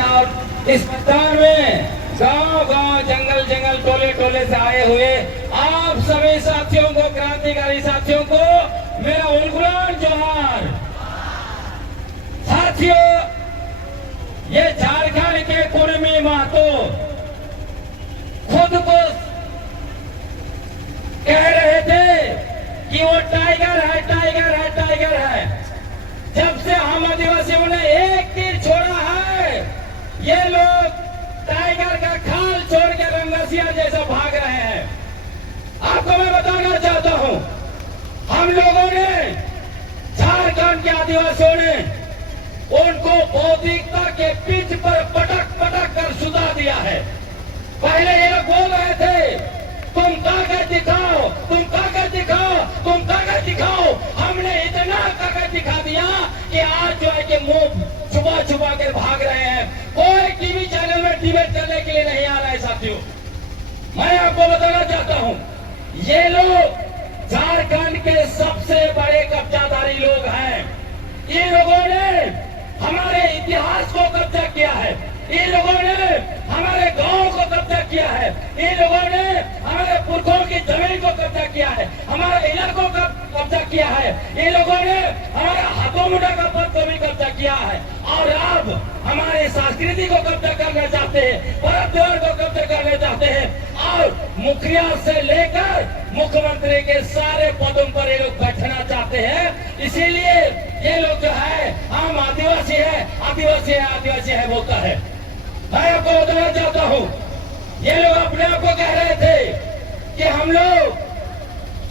मैदान और इस मैदान में गांव-गांव, जंगल-जंगल, टोले-टोले से आए हुए आप सभी साथियों को, क्रांतिकारी साथियों को मेरा उलगुलान जोहार। साथियों, ये झारखंड के कुर्मी महतो खुद को कह रहे थे कि वो टाइगर है, टाइगर है, टाइगर है। जब से हम आदिवासियों ने एक तीर छोड़ा है, ये लोग टाइगर का खाल छोड़ के रंगसिया जैसा भाग रहे हैं। आपको मैं बताना चाहता हूं, हम लोगों ने, झारखंड के आदिवासियों ने उनको बौद्धिकता के पिच पर पटक पटक कर सुधा दिया है। पहले ये लोग बोल रहे थे तुम ताकत दिखाओ, तुम ताकत दिखाओ, तुम ताकत दिखाओ। हमने इतना ताकत दिखा दिया कि आज जो है कि मुंह छुपा छुपा कर भाग रहे हैं। कोई टीवी चैनल में डिबेट करने के लिए नहीं आ रहा है। साथियों, मैं आपको बताना चाहता हूं, ये लोग झारखंड के सबसे बड़े कब्जाधारी लोग हैं। ये लोगों ने हमारे इतिहास को कब्जा किया है। इन लोगों ने हमारे गांव को कब्जा किया है। इन लोगों ने हमारे पुरखों की जमीन को कब्जा किया है, हमारे इलाकों का कब्जा किया है। इन लोगों ने हमारा हाथों मुंडा का पद को भी कब्जा किया है और अब हमारी संस्कृति को कब्जा करना चाहते हैं, परत त्योहार को कब्जा करना चाहते हैं और मुखिया से लेकर मुख्यमंत्री के सारे पदों पर ये लोग बैठना चाहते हैं। इसीलिए ये लोग जो है हम आदिवासी है, आदिवासी है, आदिवासी है बोलता है। मैं आपको बताना चाहता हूं, ये लोग अपने आप को कह रहे थे कि हम लोग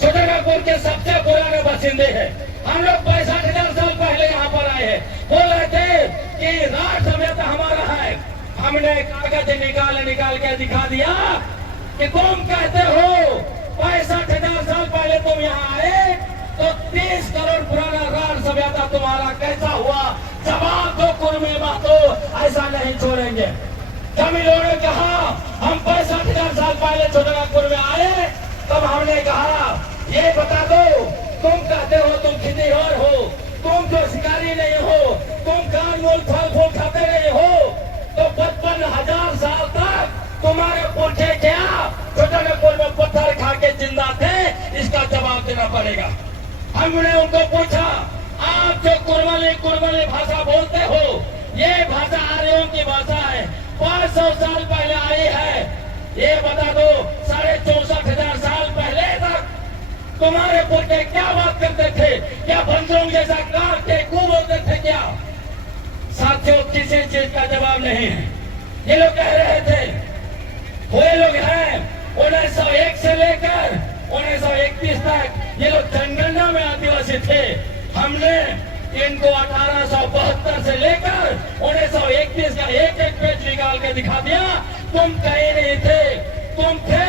छोटानागपुर के सबसे पुराने बासिंदे हैं। हम लोग 65,000 साल पहले यहाँ पर आए हैं। बोल रहे थे कि राज सभ्यता हमारा है। हमने कागज निकाल के दिखा दिया कि तुम कहते हो 65,000 साल पहले तुम यहाँ आए तो 30 करोड़ पुराना राज सभ्यता तुम्हारा कैसा हुआ? जवाब दो कुर्मी महतो, ऐसा नहीं छोड़ेंगे। जब इन लोगों ने कहा हम 65,000 साल पहले छोटानागपुर में आए, तब हमने कहा ये बता दो, तुम कहते हो तुम खेतीहर हो, तुम जो शिकारी नहीं हो, तुम कान मूल फल फूल खाते नहीं हो, तो 55,000 साल तक तुम्हारे पुरखे क्या छोटानागपुर में पत्थर खा के जिंदा थे? इसका जवाब देना पड़ेगा। हमने उनको पूछा आप जो कुर्मली भाषा बोलते हो, ये भाषा आर्यों की भाषा है, 500 साल पहले आई है। ये बता दो 64,500 साल पहले तक तुम्हारे पुरखे क्या बात करते थे? क्या बंदरों जैसा काटते कू बोलते थे क्या? साथियों, किसी चीज का जवाब नहीं है। ये लोग कह रहे थे, वो लोग हैं 1901 से लेकर 1931 तक ये लोग जनगणना में आदिवासी थे। हमने इनको 1872 से लेकर 1931 का एक एक पेज निकाल के दिखा दिया। तुम कहीं नहीं थे, तुम थे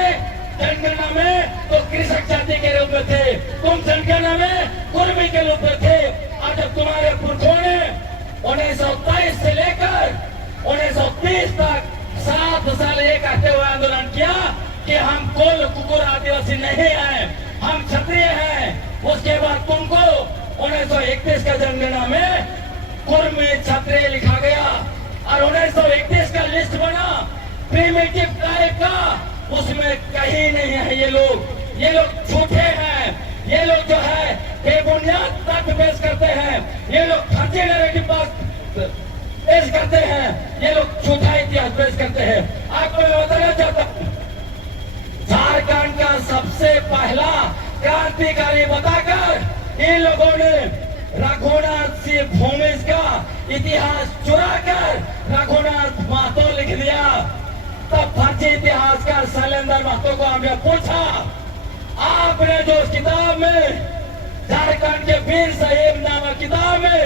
जनगणना में तो कृषक जाति के रूप में थे, तुम जनगणना में कुर्मी के रूप में थे। और जब तुम्हारे पुरखों ने 1923 से लेकर 1930 तक 7 साल ये कहते हुए आंदोलन किया कि हम कोल कुकुर आदिवासी नहीं है, हम क्षत्रिय हैं। उसके बाद तुमको 1931 का जनगणना में कुर्मी क्षत्रिय लिखा गया और 1931 का लिस्ट बना प्रिमिटिव टाइप का, उसमें कहीं नहीं है। ये लोग झूठे हैं। ये लोग जो है बेबुनियाद तथ्य पेश करते हैं। ये लोग फर्जी नैरेटिव पेश करते हैं। ये लोग झूठा इतिहास पेश करते हैं। आपको मैं बताना चाहता हूँ, झारखंड का सबसे पहला क्रांतिकारी बताकर इन लोगों ने रघुनाथ सिंह भूमिज का इतिहास चुरा कर रघुनाथ महतो लिख दिया। तब फर्जी इतिहासकार शैलेंद्र महतो को हमने पूछा, आपने जो किताब में झारखंड के वीर साहिब नामक किताब में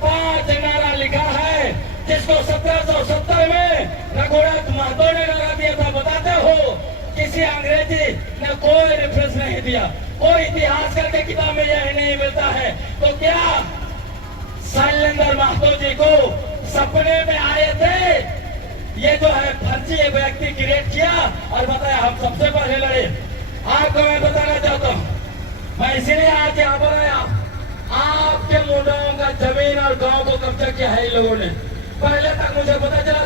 5 नारा लिखा है, जिसको 1770 में रघुनाथ महतो ने लगा दिया था, बताते हो किसी अंग्रेजी ने कोई रेफरेंस नहीं दिया, कोई इतिहासकार के किताब में यह नहीं मिलता है। तो क्या शैलेंद्र महतो जी को सपने में आए थे? ये जो है फर्जी व्यक्ति क्रिएट किया और बताया हम सबसे पहले लड़े। आपको मैं बताना चाहता हूँ, मैं इसीलिए आज यहाँ पर आया। आपके मुंडाओं का जमीन और गांव को कब्जा किया है इन लोगों ने। पहले तक मुझे पता चला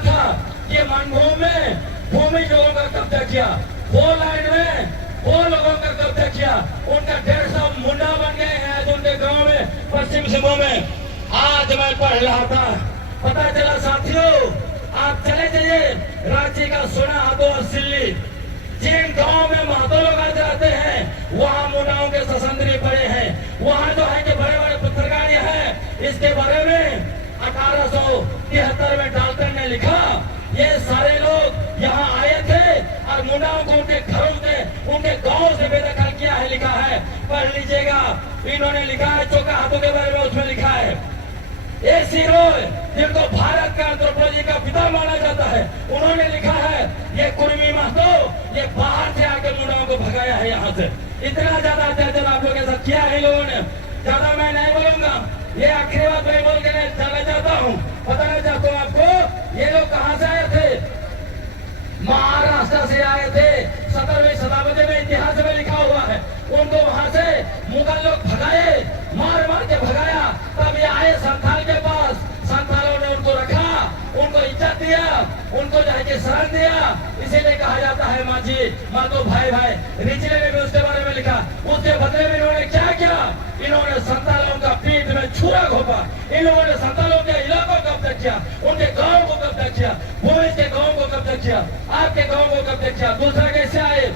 मानभूमि में भूमि लोगों का कब्जा किया, 4 लाइन में 4 लोगों का कब्जा किया, उनका 150 मुंडा बन गए हैं तो उनके गांव में पश्चिम सिंहभूम में। आज मैं पढ़ रहा था, पता चला साथियों, आप चले जाइए रांची का सोना हाथों और सिल्ली, जिन गांव में महतो लोग आज रहते हैं वहां मुंडाओं के ससंदरी पड़े हैं, वहां जो है कि बड़े बड़े पत्रकार हैं। इसके बारे में 1873 में डाल्टन ने लिखा, ये सारे लोग यहाँ आए थे और मुंडाओं को उनके घरों से उनके गांव से बेदखल किया है, लिखा है, पढ़ लीजिएगा। इन्होंने लिखा है चौका हाथों के बारे में, उसमें लिखा है एसी रॉय, जिनको भारत का एंथ्रोपोलॉजी का पिता माना जाता है, उन्होंने लिखा है ये कुर्मी महतो ये बाहर से आकर मुंडाओं को भगाया है यहाँ से। इतना ज्यादा अत्याचार आप लोगों के साथ किया है लोगों ने, ज्यादा मैं नहीं बोलूंगा। ये आखिरी बात मैं बोल के जाना चाहता हूँ, बताना चाहता हूँ आपको, ये लोग कहाँ से आए थे? महाराष्ट्र से आए थे। 17वीं शताब्दी में इतिहास में लिखा हुआ है, उनको वहां से मुगल लोग भगाए, मार मार के भगाया, तब ये आए संथाल के पास, संथालों ने उनको रखा, उनको इज्जत दिया, उनको जो है कि शरण दिया। इसीलिए कहा जाता है माझी मातो भाई भाई। रिचले ने भी उसके बारे में लिखा, उसके बदले में इन्होंने क्या किया? इन्होंने संथालों का पीठ में छुरा घोपा, इन लोगों ने संथालों के इलाकों को कब्जा किया, उनके गांव को कब्जा किया, भूमि के गांव को कब्जा किया, आपके गांव को कब्जा किया। दूसरा कैसे आए?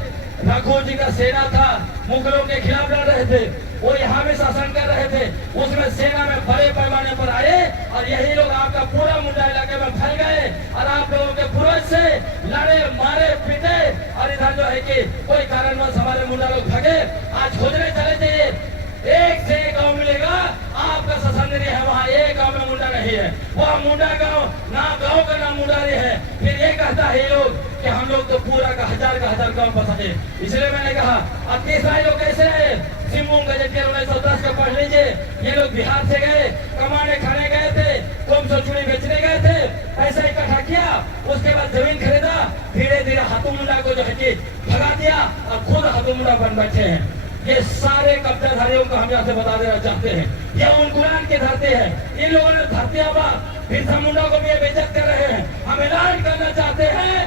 रघु जी का सेना था, मुगलों के खिलाफ लड़ रहे थे, वो यहाँ भी शासन कर रहे थे, उसमें सेना में बड़े पैमाने पर आए और यही लोग आपका पूरा मुंडा इलाके में फैल गए और आप लोगों के पूर्वज से लड़े मारे पीटे और इधर जो है कि कोई कारणवश हमारे मुंडा लोग भागे। आज खोजने चले जाइए, एक से एक गाँव मिलेगा आपका ससंदरी है, वहाँ एक गाँव में मुंडा नहीं है, वह मुंडा गाँव ना गाँव का नाम मुंडारी है। फिर ये कहता है ये लोग कि हम लोग तो पूरा का हजार गाँव बसाए। इसलिए मैंने कहा अब तीसरा लोग कैसे है? सिंहभूम गजेटियर 1910 का पढ़ लीजिए। ये लोग बिहार से गए, कमाने खाने गए थे, कम सौ चूड़ी बेचने गए थे, पैसा इकट्ठा किया, उसके बाद जमीन खरीदा, धीरे धीरे हाथों मुंडा को जो है कि भगा दिया और खुद हाथों मुंडा बन बैठे हैं। ये सारे कब्जाधारियों को हम यहाँ से बता देना चाहते हैं, ये उनकुरान की धरती है। इन लोगों ने धरती आबा बिरसा मुंडा को भी ये बेइज्जत कर रहे हैं। हम ऐलान करना चाहते हैं,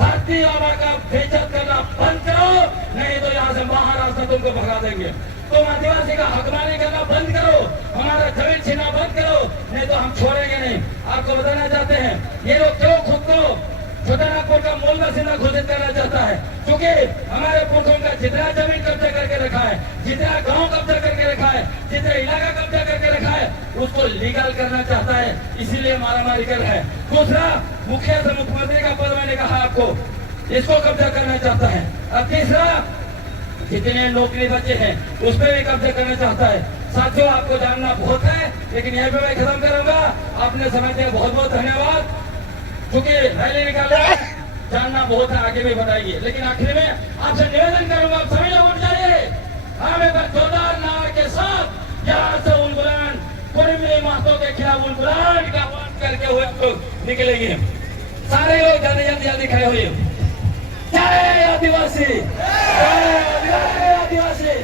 धरती आबा का बेइज्जत करना बंद करो, नहीं तो यहाँ से महाराष्ट्र तुमको भगा देंगे। तुम आदिवासी का हकमानी करना बंद करो, हमारा जमीन छीनना बंद करो, नहीं तो हम छोड़ेंगे नहीं। आपको बताना चाहते हैं ये लोग क्यों खुद को छोटानागपुर का मूल बासिंदा घोषित करना चाहता है, क्योंकि हमारे पुरखों का जितना जमीन कब्जा करके रखा है, जितना गांव कब्जा करके रखा है, जितना इलाका कब्जा करके रखा है, उसको लीगल करना चाहता है, इसीलिए मारामारी कर रहा है। दूसरा, मुखिया से मुख्यमंत्री का पद मैंने कहा आपको, इसको कब्जा करना चाहता है। अब तीसरा, जितने नौकरी बचे हैं उस पर भी कब्जा करना चाहता है। साथियों आपको जानना बहुत है, लेकिन यहीं पे मैं खत्म करूंगा। आपने समय दिया, बहुत बहुत धन्यवाद। क्योंकि रैली निकाले जानना बहुत है, आगे भी बताएंगे, लेकिन आखिर में आपसे निवेदन करूंगा, आप सभी लोग उठ जाइए, हम एक बार जोरदार नारे के साथ यहाँ से उलगुलान कुर्मी महतो के खिलाफ उलगुलान का आह्वान करके हुए हम लोग निकलेंगे। सारे लोग जल्दी खड़े हुए। जय आदिवासी, जय आदिवासी।